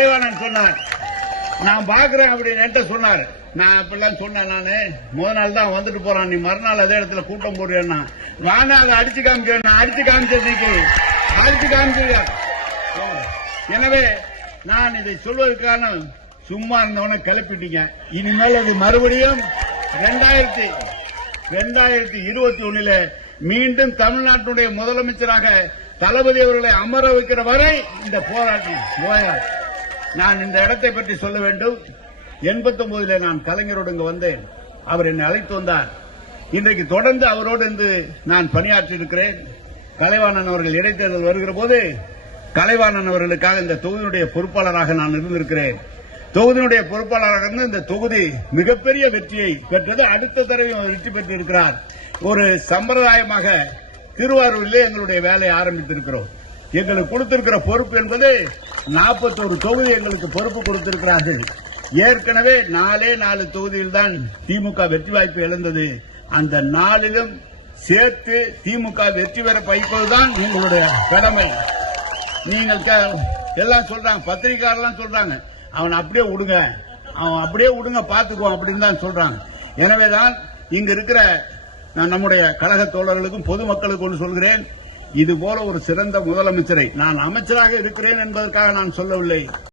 கலைவாணன் சொன்னார், நான் பாக்குறேன் அப்படின்னு சொன்னார். நான் அப்படிலாம் சொன்னேன். நானு முதல் நாள் தான் வந்துட்டு போறான், நீ மறுநாள் அதே இடத்துல கூட்டம் போடுறேன்னா நானே அதை அடிச்சு காமிக்கிறேன். நான் அடிச்சு காமிச்சிருக்கேன். எனவே நான் இதை சொல்வதற்கான சும்மா இருந்தவனை கிளப்பிட்டீங்க. இனிமேல் அது மறுபடியும் 2021 மீண்டும் தமிழ்நாட்டுடைய முதலமைச்சராக தளபதி அவர்களை அமர வைக்கிற வரை இந்த போராட்டம் ஓயாது. நான் இந்த இடத்தை பற்றி சொல்ல வேண்டும். 89 நான் கலைஞரோடு இங்கு வந்தேன். அவர் என்னை அழைத்து வந்தார். இன்றைக்கு தொடர்ந்து அவரோடு இருந்து நான் பணியாற்றி இருக்கிறேன். கலைவாணன் அவர்கள் இடைத்தேர்தல் வருகிற போது கலைவாணன் அவர்களுக்காக இந்த தொகுதியினுடைய பொறுப்பாளராக நான் இருந்திருக்கிறேன். தொகுதியினுடைய பொறுப்பாளராக இருந்து இந்த தொகுதி மிகப்பெரிய வெற்றியை பெற்றது. அடுத்த தடவை வெற்றி பெற்றிருக்கிறார். ஒரு சம்பிரதாயமாக திருவாரூரிலே எங்களுடைய வேலையை ஆரம்பித்திருக்கிறோம். எங்களுக்கு கொடுத்திருக்கிற பொறுப்பு என்பது 41 தொகுதி எங்களுக்கு பொறுப்பு கொடுத்திருக்கிறார்கள். ஏற்கனவே 4 தொகுதியில் தான் திமுக வெற்றி வாய்ப்பு இழந்தது. அந்த 4லும் சேர்த்து திமுக வெற்றி பெற வைப்பதுதான் எங்களுடைய கடமை. நீங்கள் எல்லாம் சொல்றாங்க, பத்திரிகையாளர்லாம் சொல்றாங்க, அவன் அப்படியே விடுங்க பாத்துக்குவோம் அப்படின்னு தான் சொல்றாங்க. எனவேதான் இங்க இருக்கிற நம்முடைய கழக தோழர்களுக்கும் பொதுமக்களுக்கு ஒன்று சொல்கிறேன், இது போல ஒரு சிறந்த முதலமைச்சரை நான் அமைச்சராக இருக்கிறேன் என்பதற்காக நான் சொல்லவில்லை.